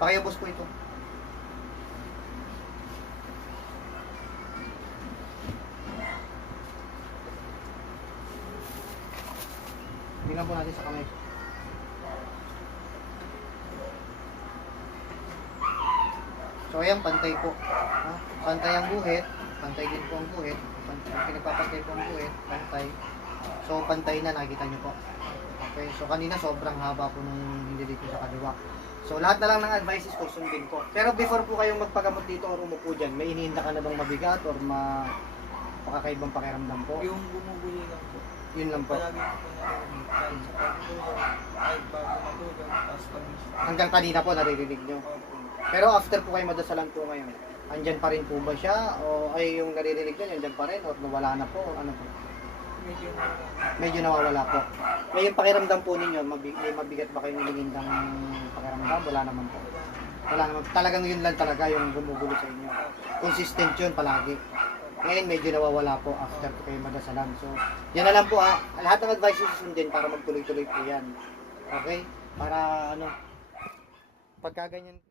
Pakiubos po ito. Tingnan po natin sa kamay. So ayan, pantay po. Ha? Pantay ang guhit. Pantay din po ang guhit. Pinagpapantay po ang guhit. Pantay. So pantay na, nakikita nyo po. Okay, so kanina sobrang haba po nung hindi dito sa kaliwa. So lahat na lang ng advices ko sundin ko. Pero before po kayong magpagamot dito or umupo dyan, may iniinda ka na bang mabigat or makakaibang pakiramdam po? Yung bumubuli lang po. Yun lang po. Palagi ko po narinig. Kahit sa pagtulog, kahit bago matulog, tapos pag Hanggang kanina po naririnig nyo. opo. Pero after po kayo madasalan po ngayon, andyan pa rin po ba siya? O ay yung naririnig nyo, andyan pa rin? O nawala na po? Ano po? Medyo Medyo nawawala po. May yung pakiramdam po ninyo, may mabigat ba kayo nilingindang pakiramdam? Wala naman po. Wala naman. Talagang yun lang talaga yung gumugulo sa inyo. Consistent yun palagi. Ngayon medyo nawawala po after po kayo madasalan. So, yan na lang po ha. Lahat ng advice susundin para magtuloy-tuloy po yan. Okay? Para ano, pagka ganyan.